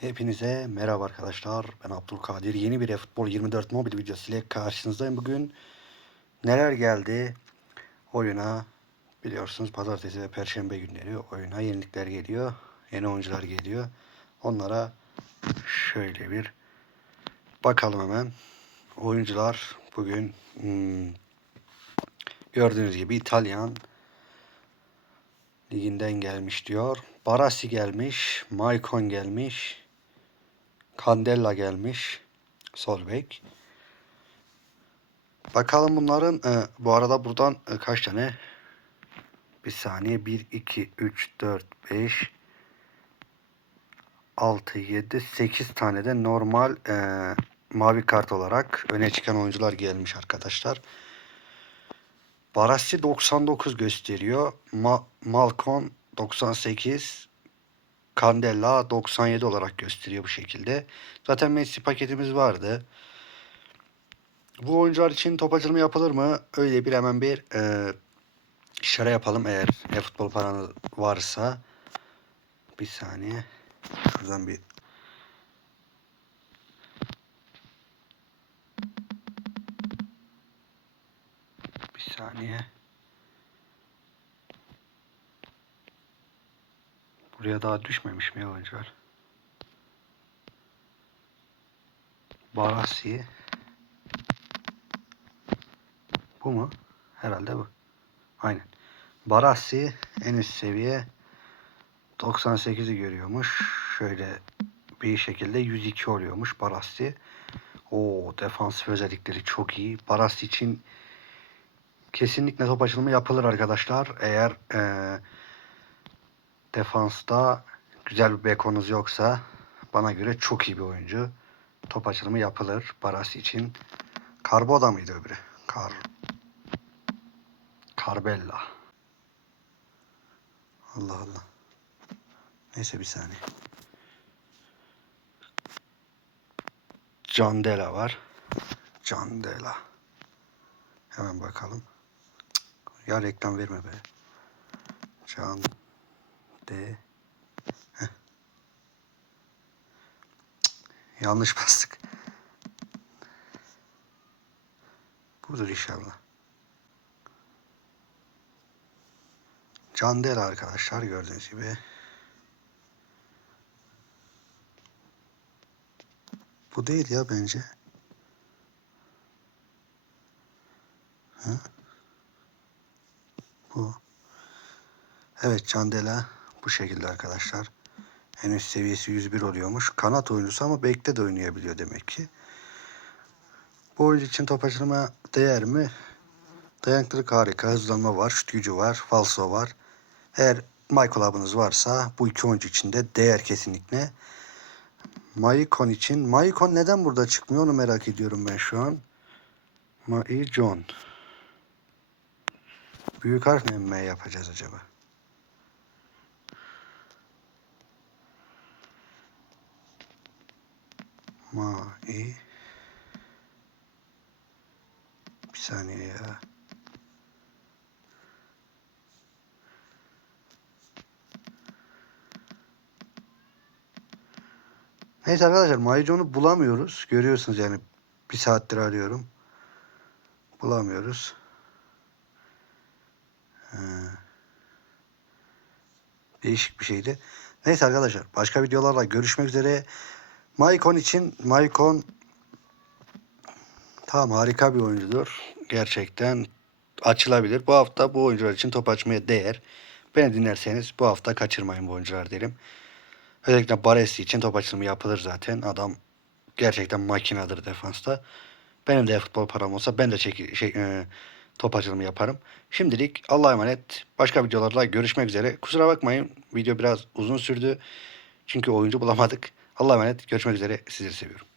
Hepinize merhaba arkadaşlar. Ben Abdülkadir. Yeni bir eFootball 24 mobil videosu ile karşınızdayım. Bugün neler geldi oyuna biliyorsunuz pazartesi ve perşembe günleri oyuna yenilikler geliyor. Yeni oyuncular geliyor. Onlara şöyle bir bakalım hemen. Oyuncular bugün hmm, gördüğünüz gibi İtalyan liginden gelmiş diyor. Barasi gelmiş, Maicon gelmiş, Candela gelmiş, sol. Bakalım bunların e, bu arada buradan e, kaç tane? Bir saniye 1 2 3 4 5 6 7 8 tane de normal e, mavi kart olarak öne çıkan oyuncular gelmiş arkadaşlar. Barassi 99 gösteriyor. Ma Malcon 98. Candela 97 olarak gösteriyor bu şekilde. Zaten Messi paketimiz vardı. Bu oyuncular için top açılımı yapılır mı? Öyle bir hemen bir e, işare yapalım eğer e-futbol paranız varsa. Bir saniye. Şuradan bir Bir saniye. Buraya daha düşmemiş mi oyuncular? Barasi. Bu mu? Herhalde bu. Aynen. Barasi en üst seviye 98'i görüyormuş. Şöyle bir şekilde 102 oluyormuş Barasi. O defansif özellikleri çok iyi. Barasi için kesinlikle top açılımı yapılır arkadaşlar. Eğer e, defansta güzel bir bekonuz yoksa bana göre çok iyi bir oyuncu. Top açılımı yapılır Barasi için. Carboda mıydı öbürü? Kar Carbella. Allah Allah. Neyse bir saniye. Candela var. Candela. Hemen bakalım. Ya reklam verme be. Can de Heh. Cık, Yanlış bastık. Budur inşallah. Candela arkadaşlar gördüğünüz gibi. Bu değil ya bence. Ha? Bu. Evet Candela bu şekilde arkadaşlar. En üst seviyesi 101 oluyormuş. Kanat oyuncusu ama bekte de oynayabiliyor demek ki. Bu oyuncu için top açılma değer mi? Dayanıklılık harika, hızlanma var, şut gücü var, falso var. Eğer Michael abınız varsa bu iki oyuncu için de değer kesinlikle. Maicon için. Maicon neden burada çıkmıyor onu merak ediyorum ben şu an. Maicon. Büyük harf mi M yapacağız acaba? Mai. Bir saniye ya. Neyse arkadaşlar Maicon'u bulamıyoruz. Görüyorsunuz yani bir saattir arıyorum. Bulamıyoruz. Ee, değişik bir şeydi. Neyse arkadaşlar başka videolarla görüşmek üzere. Maicon için Maicon tamam harika bir oyuncudur. Gerçekten açılabilir. Bu hafta bu oyuncular için top açmaya değer. Beni dinlerseniz bu hafta kaçırmayın bu oyuncular derim. Özellikle Baresi için top açılımı yapılır zaten. Adam gerçekten makinedir defansta. Benim de futbol param olsa ben de çek şey, e, top açılımı yaparım. Şimdilik Allah'a emanet. Başka videolarla görüşmek üzere. Kusura bakmayın video biraz uzun sürdü. Çünkü oyuncu bulamadık. Allah'a emanet. Görüşmek üzere. Sizleri seviyorum.